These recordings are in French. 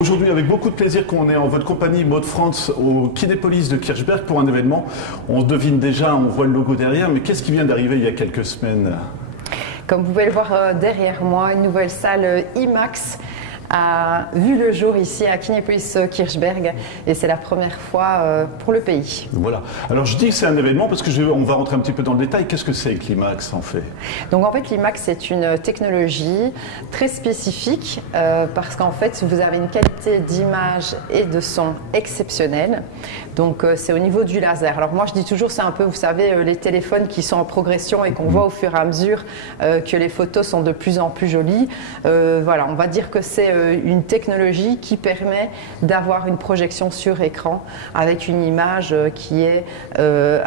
Aujourd'hui, avec beaucoup de plaisir qu'on est en votre compagnie, Maude France, au Kinépolis de Kirchberg pour un événement. On devine déjà, on voit le logo derrière, mais qu'est-ce qui vient d'arriver il y a quelques semaines? Comme vous pouvez le voir derrière moi, une nouvelle salle IMAX a vu le jour ici à Kinépolis Kirchberg et c'est la première fois pour le pays. Voilà. Alors je dis que c'est un événement parce que on va rentrer un petit peu dans le détail. Qu'est-ce que c'est que l'IMAX en fait? Donc en fait l'IMAX c'est une technologie très spécifique parce qu'en fait vous avez une qualité d'image et de son exceptionnelle. Donc c'est au niveau du laser. Alors moi je dis toujours c'est un peu, vous savez, les téléphones qui sont en progression et qu'on voit au fur et à mesure que les photos sont de plus en plus jolies. Voilà, on va dire que c'est une technologie qui permet d'avoir une projection sur écran avec une image qui est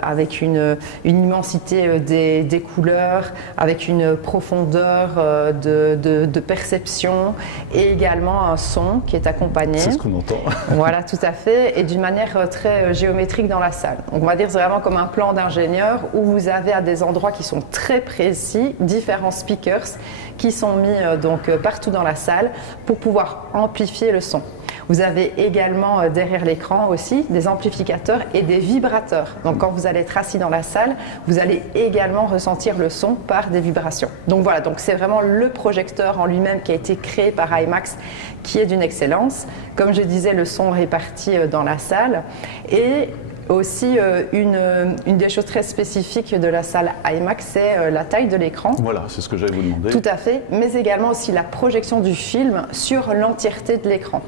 avec une immensité des couleurs, avec une profondeur de perception et également un son qui est accompagné. C'est ce qu'on entend. Voilà, tout à fait, et d'une manière très géométrique dans la salle. Donc on va dire c'est vraiment comme un plan d'ingénieur où vous avez à des endroits qui sont très précis différents speakers qui sont mis donc partout dans la salle pour pouvoir amplifier le son. Vous avez également derrière l'écran aussi des amplificateurs et des vibrateurs. Donc quand vous allez être assis dans la salle, vous allez également ressentir le son par des vibrations. Donc voilà, donc c'est vraiment le projecteur en lui-même qui a été créé par IMAX qui est d'une excellence. Comme je disais, le son réparti dans la salle et aussi, une des choses très spécifiques de la salle IMAX, c'est la taille de l'écran. Voilà, c'est ce que j'allais vous demander. Tout à fait, mais également aussi la projection du film sur l'entièreté de l'écran.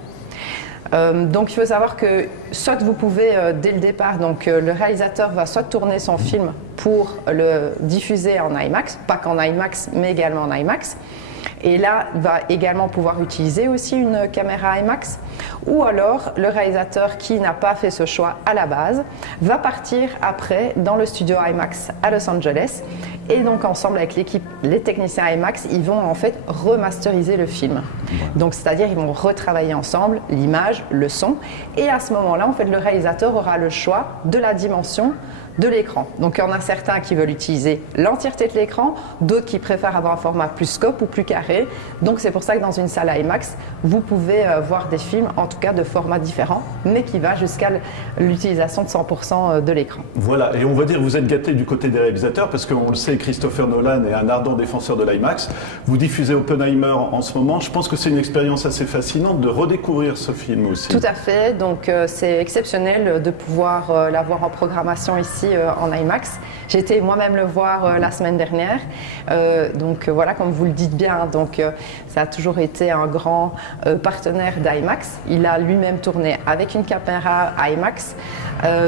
Donc il faut savoir que soit vous pouvez dès le départ, donc le réalisateur va soit tourner son film pour le diffuser en IMAX, pas qu'en IMAX mais également en IMAX. Et là, il va également pouvoir utiliser aussi une caméra IMAX. Ou alors, le réalisateur qui n'a pas fait ce choix à la base va partir après dans le studio IMAX à Los Angeles. Et donc, ensemble avec l'équipe, les techniciens IMAX, ils vont en fait remasteriser le film. Donc, c'est-à-dire, ils vont retravailler ensemble l'image, le son. Et à ce moment-là, en fait, le réalisateur aura le choix de la dimension de l'écran. Donc il y en a certains qui veulent utiliser l'entièreté de l'écran, d'autres qui préfèrent avoir un format plus scope ou plus carré. Donc c'est pour ça que dans une salle IMAX, vous pouvez voir des films, en tout cas de formats différents, mais qui va jusqu'à l'utilisation de 100% de l'écran. Voilà, et on va dire que vous êtes gâtés du côté des réalisateurs, parce qu'on le sait, Christopher Nolan est un ardent défenseur de l'IMAX. Vous diffusez Oppenheimer en ce moment. Je pense que c'est une expérience assez fascinante de redécouvrir ce film aussi. Tout à fait, donc c'est exceptionnel de pouvoir l'avoir en programmation ici en IMAX. J'ai été moi-même le voir la semaine dernière. Donc voilà, comme vous le dites bien, donc ça a toujours été un grand partenaire d'IMAX. Il a lui-même tourné avec une caméra IMAX.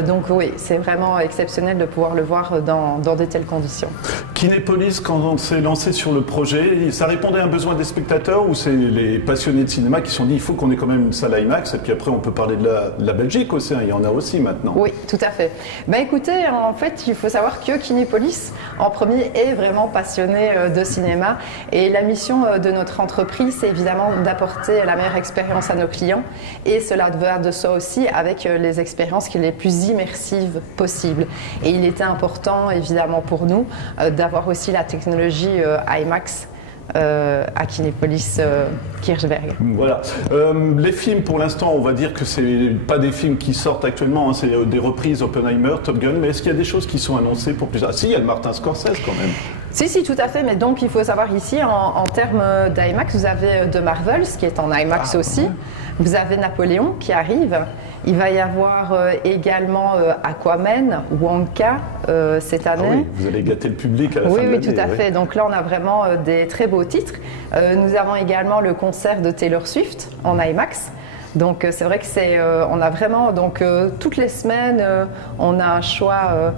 Donc oui, c'est vraiment exceptionnel de pouvoir le voir dans de telles conditions. Kinépolis, quand on s'est lancé sur le projet, ça répondait à un besoin des spectateurs ou c'est les passionnés de cinéma qui se sont dit il faut qu'on ait quand même une salle IMAX et puis après on peut parler de la Belgique aussi, hein, il y en a aussi maintenant. Oui, tout à fait. Ben écoutez, en fait, il faut savoir que Kinépolis, en premier, est vraiment passionné de cinéma et la mission de notre entreprise, c'est évidemment d'apporter la meilleure expérience à nos clients et cela va de soi aussi avec les expériences les plus immersives possibles. Et il était important, évidemment, pour nous d'avoir aussi la technologie IMAX à Kinépolis Kirchberg. Voilà. Les films, pour l'instant, on va dire que c'est pas des films qui sortent actuellement, hein, c'est des reprises Oppenheimer, Top Gun, mais est-ce qu'il y a des choses qui sont annoncées pour plus... Ah si, il y a le Martin Scorsese quand même. Si, tout à fait, mais donc il faut savoir ici, en termes d'IMAX, vous avez The Marvels qui est en IMAX aussi, ouais. Vous avez Napoléon qui arrive, il va y avoir également Aquaman, Wonka cette année. Ah oui, vous allez gâter le public à la fin de l'année. Oui, tout à fait, donc là on a vraiment des très beaux titres. Nous avons également le concert de Taylor Swift en IMAX. Donc c'est vrai que on a vraiment, donc toutes les semaines, on a un choix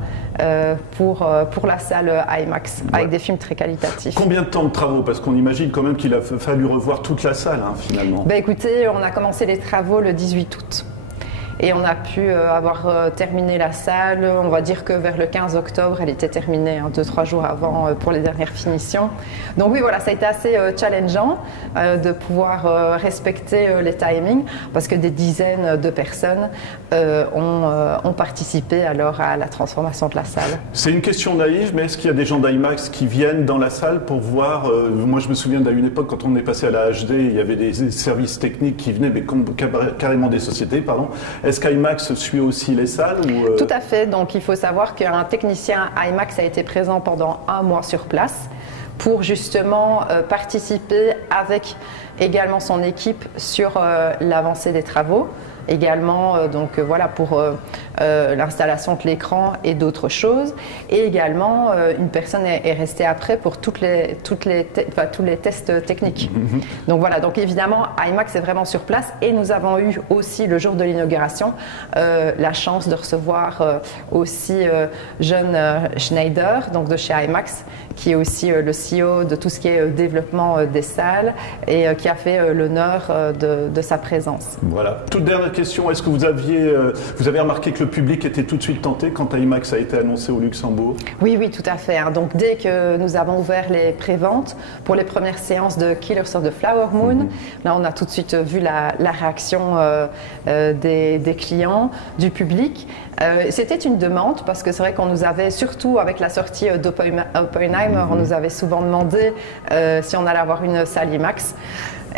pour la salle IMAX, ouais. Avec des films très qualitatifs. Combien de temps de travaux? Parce qu'on imagine quand même qu'il a fallu revoir toute la salle, hein, finalement. Ben écoutez, on a commencé les travaux le 18 août. et on a pu avoir terminé la salle. On va dire que vers le 15 octobre, elle était terminée, 2-3 jours avant pour les dernières finitions. Donc oui, voilà, ça a été assez challengeant de pouvoir respecter les timings parce que des dizaines de personnes ont participé alors à la transformation de la salle. C'est une question naïve, mais est-ce qu'il y a des gens d'IMAX qui viennent dans la salle pour voir moi je me souviens d'une époque quand on est passé à la HD, il y avait des services techniques qui venaient, mais carrément des sociétés, pardon. Est-ce qu'IMAX suit aussi les salles ou Tout à fait, donc il faut savoir qu'un technicien IMAX a été présent pendant 1 mois sur place pour justement participer avec également son équipe sur l'avancée des travaux. Également donc voilà pour l'installation de l'écran et d'autres choses, et également une personne est restée après pour tous les tests techniques. Donc voilà, donc évidemment IMAX est vraiment sur place, et nous avons eu aussi le jour de l'inauguration la chance de recevoir aussi John Schneider, donc de chez IMAX, qui est aussi le CEO de tout ce qui est développement des salles, et qui a fait l'honneur de sa présence. Voilà. Toute dernière question, est-ce que vous avez remarqué que le public était tout de suite tenté quand IMAX a été annoncé au Luxembourg? Oui, oui, tout à fait. Donc dès que nous avons ouvert les préventes pour les premières séances de Killers of the Flower Moon, là on a tout de suite vu la réaction des clients, du public. C'était une demande parce que c'est vrai qu'on nous avait, surtout avec la sortie d'Oppenheimer, on nous avait souvent demandé si on allait avoir une salle IMAX.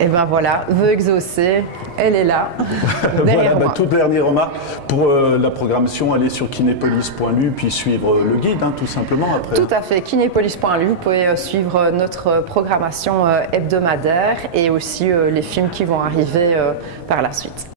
Et ben voilà, vœu exaucé, elle est là, derrière moi. Toute dernière remarque, pour la programmation, allez sur kinepolis.lu puis suivre le guide, tout simplement après. Tout à fait, kinepolis.lu, vous pouvez suivre notre programmation hebdomadaire et aussi les films qui vont arriver par la suite.